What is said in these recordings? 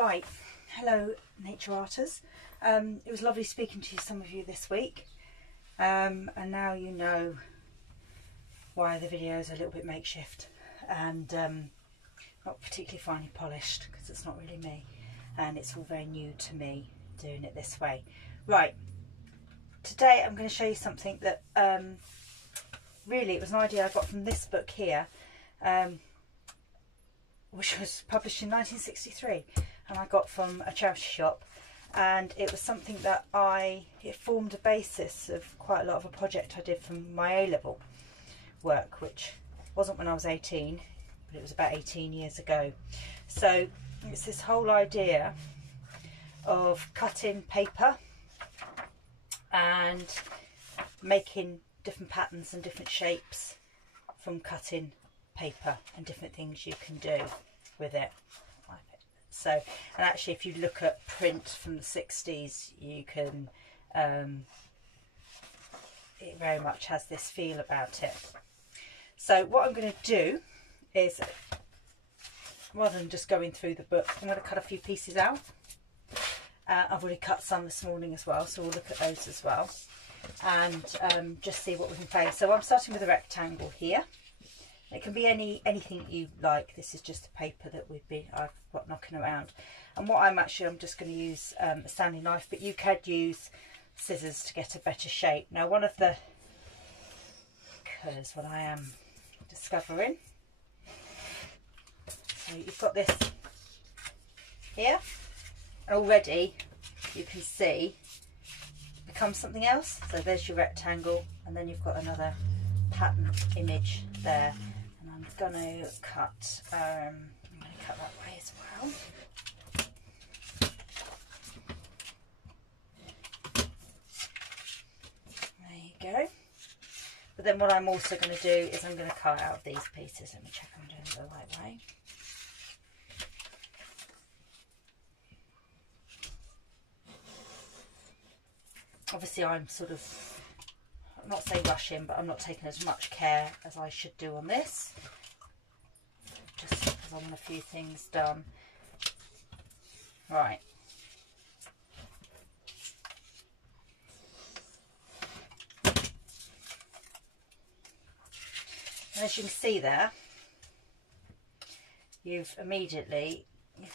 Right, hello nature arters. It was lovely speaking to some of you this week, and now you know why the videos are a little bit makeshift and not particularly finely polished, because it's not really me and it's all very new to me doing it this way. Right, today I'm going to show you something that really it was an idea I got from this book here, which was published in 1963 and I got from a charity shop, and it was something that it formed a basis of quite a lot of a project I did from my A-level work, which wasn't when I was 18, but it was about 18 years ago. So it's this whole idea of cutting paper and making different patterns and different shapes from cutting paper, and different things you can do with it. So, and actually if you look at print from the 60s, you can it very much has this feel about it. So what I'm going to do is, rather than just going through the book, I'm going to cut a few pieces out. I've already cut some this morning as well, so we'll look at those as well, and just see what we can find. So I'm starting with a rectangle here. It can be anything you like. This is just the paper that I've got knocking around. And what I'm just going to use a Stanley knife, but you could use scissors to get a better shape. Now, one of the colours what I am discovering. So you've got this here, and already you can see it becomes something else. So there's your rectangle, and then you've got another pattern image there. I'm going to cut that way as well. There you go. But then what I'm also going to do is I'm going to cut out these pieces. Let me check I'm doing it the right way. Obviously I'm not say rushing, but I'm not taking as much care as I should do on this, just because I want a few things done. Right. And as you can see there, you've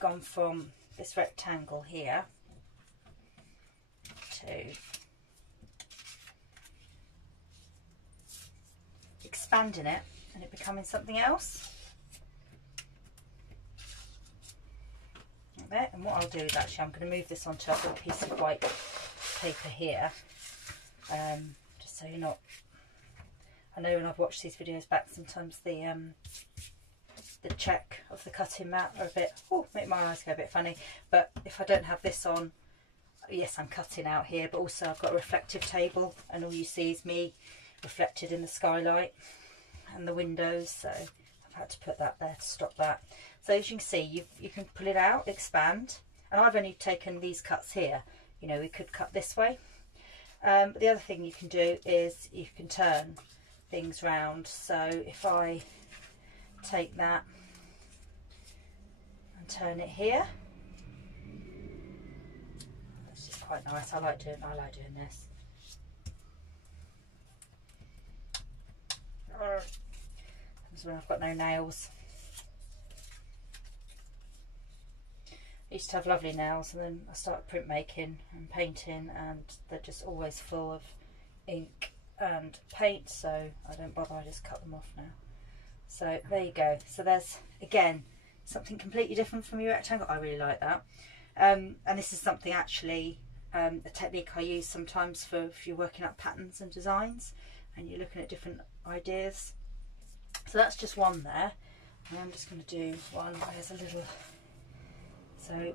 gone from this rectangle here to expanding it and it becoming something else. Okay, and what I'll do is I'm going to move this onto a piece of white paper here, just so you're not. I know when I've watched these videos back, sometimes the check of the cutting mat are a bit, make my eyes go a bit funny. But if I don't have this on, yes, I'm cutting out here, but also I've got a reflective table, and all you see is me reflected in the skylight and the windows, so I've had to put that there to stop that. So as you can see, you can pull it out, expand, and I've only taken these cuts here. You know, we could cut this way. But the other thing you can do is you can turn things round. So if I take that and turn it here, this is quite nice. I like doing this. That's when I've got no nails. I used to have lovely nails, and then I started printmaking and painting, and they're just always full of ink and paint, so I don't bother, I just cut them off now. So there you go. So there's again something completely different from your rectangle. I really like that. And this is something actually, a technique I use sometimes for if you're working up patterns and designs and you're looking at different ideas. So that's just one there, and I'm just going to do one where there's a little, so a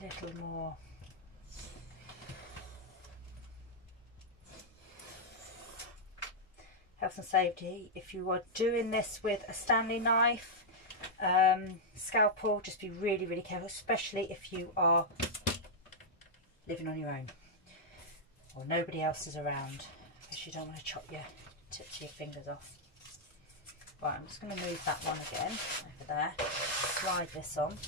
little more. Health and safety, if you are doing this with a Stanley knife, Scalpel, just be really, really careful, especially if you are living on your own or nobody else is around, because you don't want to chop your tips of your fingers off. Right, I'm just going to move that one again over there, slide this on.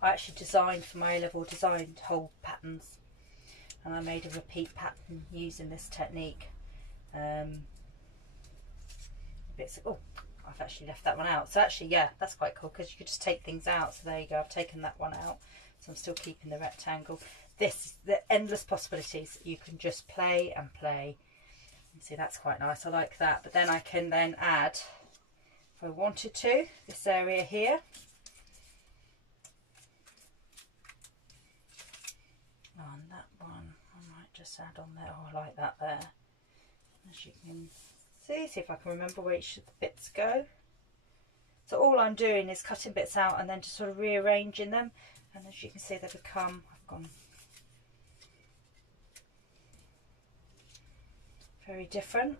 I actually designed for my A-level, designed whole patterns, and I made a repeat pattern using this technique. Oh, I've actually left that one out. So actually, yeah, that's quite cool, because you could just take things out. So there you go, I've taken that one out. So I'm still keeping the rectangle. This is the endless possibilities. You can just play and play. You see, that's quite nice. I like that. But then I can then add, if I wanted to, this area here. On that one, I might just add on there. Oh, I like that there. As you can see if I can remember where each of the bits go. So all I'm doing is cutting bits out and then just sort of rearranging them. And as you can see, they become, I've gone very different.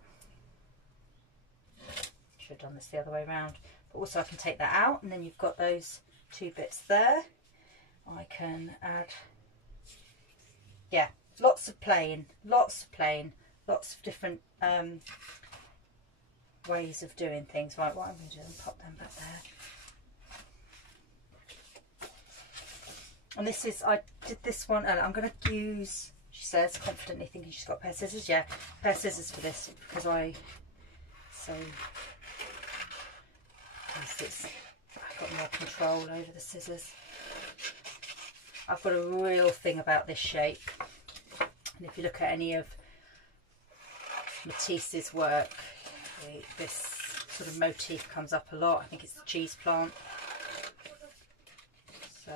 Should have done this the other way around. But also I can take that out, and then you've got those two bits there. I can add, yeah, lots of playing, lots of different ways of doing things. Right, what I'm going to do is pop them back there. And this is, I did this one, and I'm going to use, she says, confidently thinking she's got a pair of scissors. Yeah, a pair of scissors for this, because I've got more control over the scissors. I've got a real thing about this shape, and if you look at any of Matisse's work, this sort of motif comes up a lot. I think it's the cheese plant. So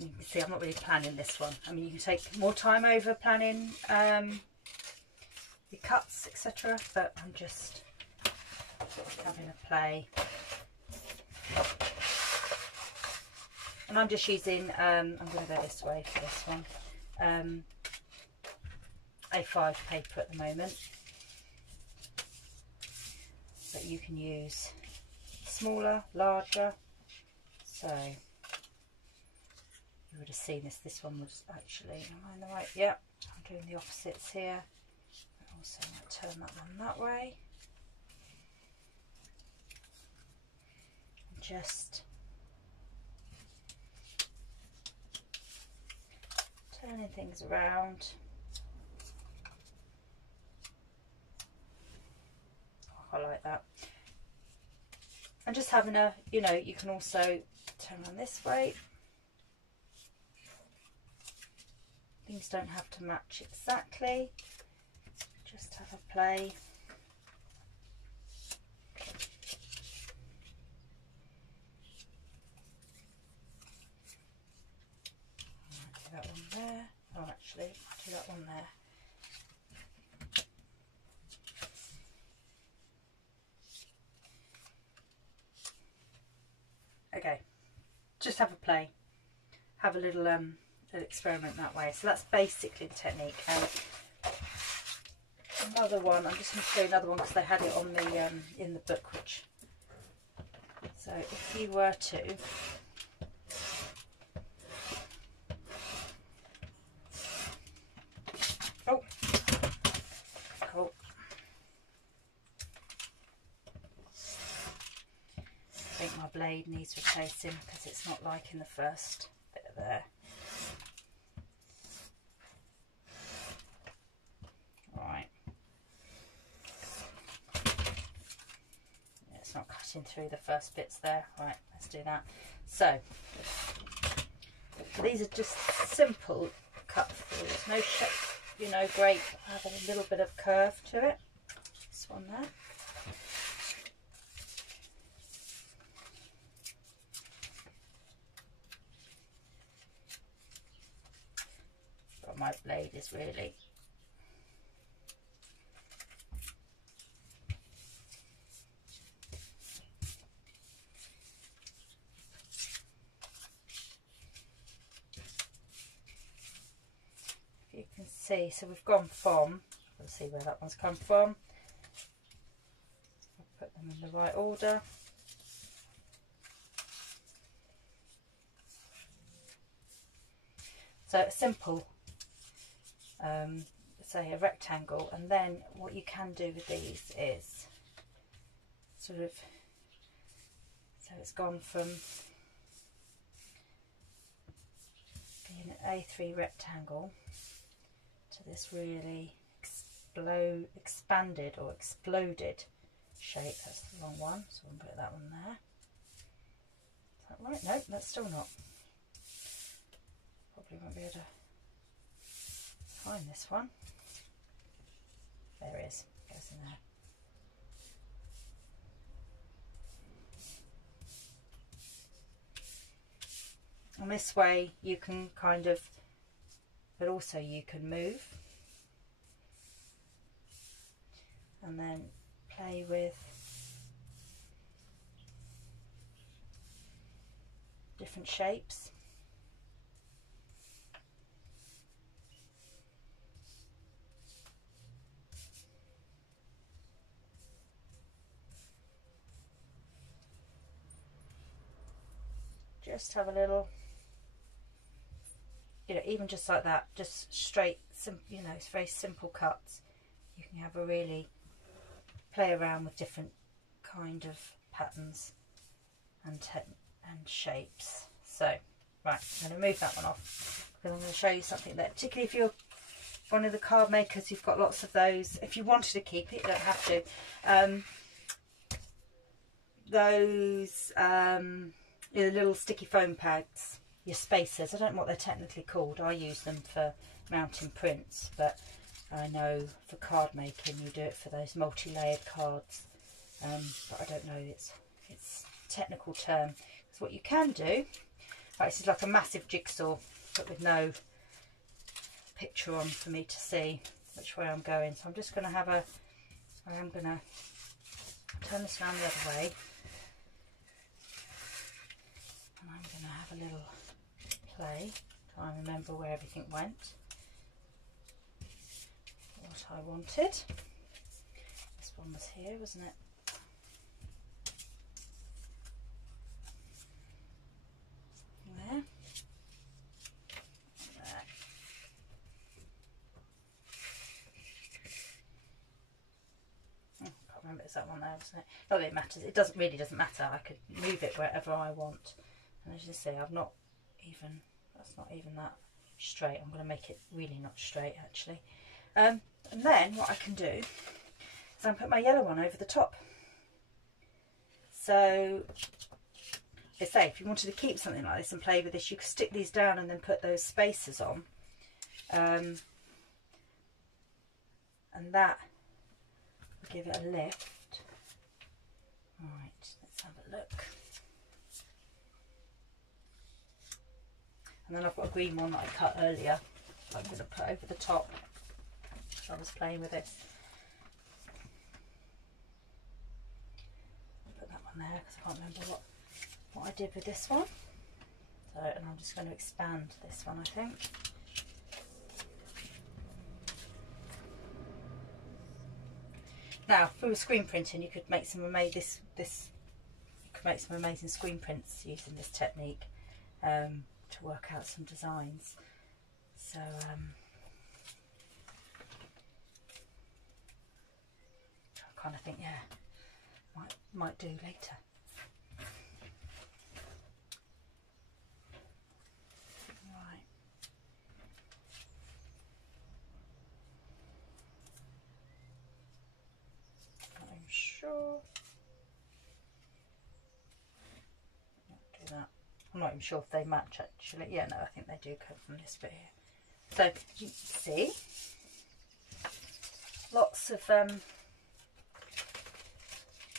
you can see I'm not really planning this one. I mean, you can take more time over planning your cuts, etc., but I'm just having a play. And I'm just using, I'm going to go this way for this one, A5 paper at the moment, but you can use smaller, larger. So you would have seen this one was actually, am I in the right? Yeah, I'm doing the opposites here. I also might turn that one that way. Just turning things around. Oh, I like that. And just having a, you know, you can also turn on this way. Things don't have to match exactly, just have a play. Do that one there. Oh, actually, I'll do that one there. Okay, just have a play, have a little experiment that way. So that's basically the technique. And another one, I'm just going to show you another one because they had it on the in the book. Which, so if you were to oh cool, I think my blade needs replacing because it's not liking the first bit there. Not cutting through the first bits there. Right, let's do that. So these are just simple cut throughs, no shape, you know, great, have a little bit of curve to it. This one there. what my blade is really. You can see, so we've gone from, let's see where that one's come from. I'll put them in the right order. So a simple, say a rectangle, and then what you can do with these is sort of, so it's gone from being an A3 rectangle to this really expanded or exploded shape. That's the wrong one, so I'll put that one there. Is that right? No, that's still not. Probably won't be able to find this one. There it is, goes in there. And this way you can kind of, but also you can move and then play with different shapes. Just have a little, you know, even just like that, just straight, you know, it's very simple cuts. You can have a really play around with different kind of patterns and shapes. So, right, I'm going to move that one off because I'm going to show you something that, particularly if you're one of the card makers, you've got lots of those. If you wanted to keep it, you don't have to. Those your little sticky foam pads, your spacers, I don't know what they're technically called. I use them for mounting prints, but I know for card making you do it for those multi-layered cards, but I don't know its technical term. So what you can do, right, this is like a massive jigsaw but with no picture on for me to see which way I'm going. So I'm just going to have a, I am going to turn this around the other way. And I'm going to have a little play, try and remember where everything went, what I wanted. This one was here, wasn't it? There. There. Oh, I can't remember, it's that one there, wasn't it? Not that it matters, it really doesn't matter. I could move it wherever I want. And as you see, I've not even, that's not even that straight. I'm going to make it really not straight actually. And then what I can do is I can put my yellow one over the top. So I say, if you wanted to keep something like this and play with this, you could stick these down and then put those spacers on. And that will give it a lift. Right, let's have a look. And then I've got a green one that I cut earlier, I'm going to put over the top. I was playing with this. Put that one there because I can't remember what I did with this one. So, and I'm just going to expand this one, I think. Now, if we were screen printing, you could make some amazing amazing screen prints using this technique to work out some designs. So I kind of think, yeah, might do later. Right. I'm sure. Do that. I'm not even sure if they match actually. Yeah, no, I think they do come from this bit here. So you can see lots of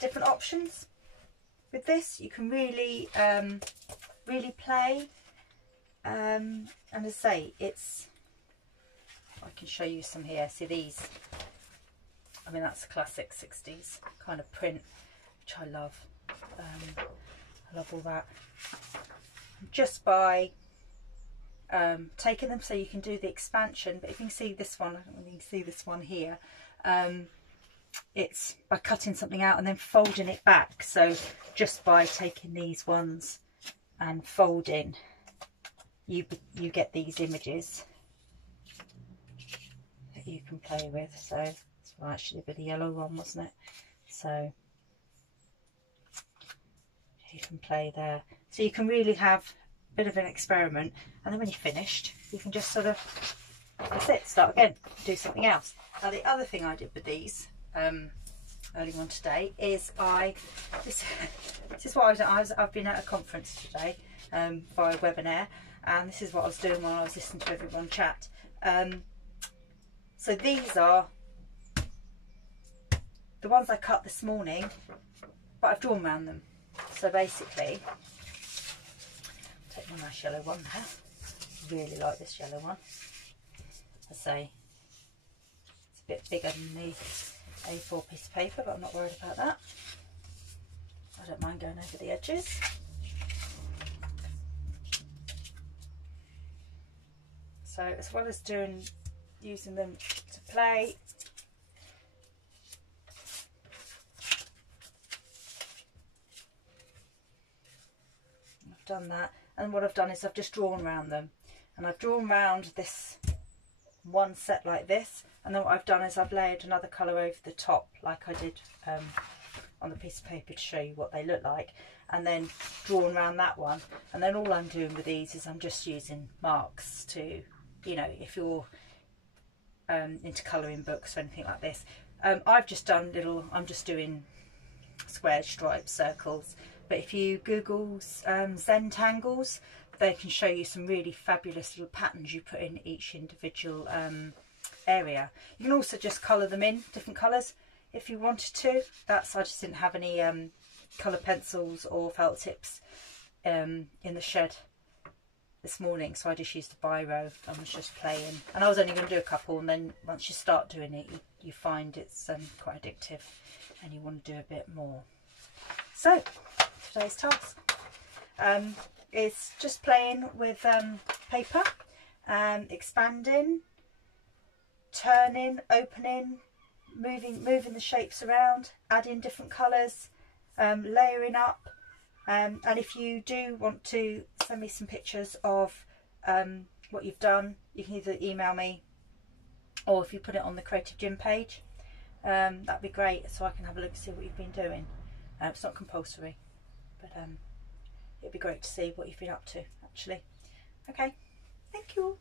different options with this. You can really really play, and as I say, it's I can show you some here. See these? I mean, that's a classic 60s kind of print, which I love. I love all that. Just by taking them, so you can do the expansion. But if you can see this one, I don't know if you can see this one here. It's by cutting something out and then folding it back. So just by taking these ones and folding, you get these images that you can play with. So it's actually a bit of yellow one, wasn't it? So you can play there. So you can really have a bit of an experiment, and then when you're finished, you can just sort of, that's it, start again, do something else. Now the other thing I did with these early on today is this is what I've been at a conference today via webinar, and this is what I was doing while I was listening to everyone chat. So these are the ones I cut this morning, but I've drawn around them. So basically, take my nice yellow one now. Really like this yellow one. I say it's a bit bigger than the A4 piece of paper, but I'm not worried about that. I don't mind going over the edges. So as well as using them to play, I've done that, and what I've done is I've just drawn around them, and I've drawn around this one set like this, and then what I've done is I've layered another colour over the top like I did on the piece of paper to show you what they look like, and then drawn around that one. And then all I'm doing with these is I'm just using marks to, you know, if you're into colouring books or anything like this. I've just done I'm just doing squares, stripes, circles, but if you Google Zentangles, they can show you some really fabulous little patterns you put in each individual area. You can also just colour them in different colours if you wanted to. I just didn't have any colour pencils or felt tips in the shed this morning, so I just used a biro and was just playing. And I was only going to do a couple, and then once you start doing it, you find it's quite addictive and you want to do a bit more. So today's task is just playing with paper, expanding, turning, opening, moving the shapes around, adding different colours, layering up. And if you do want to send me some pictures of what you've done, you can either email me, or if you put it on the Creative Gym page, that'd be great, so I can have a look and see what you've been doing. It's not compulsory, but it'd be great to see what you've been up to, actually. Okay, thank you all.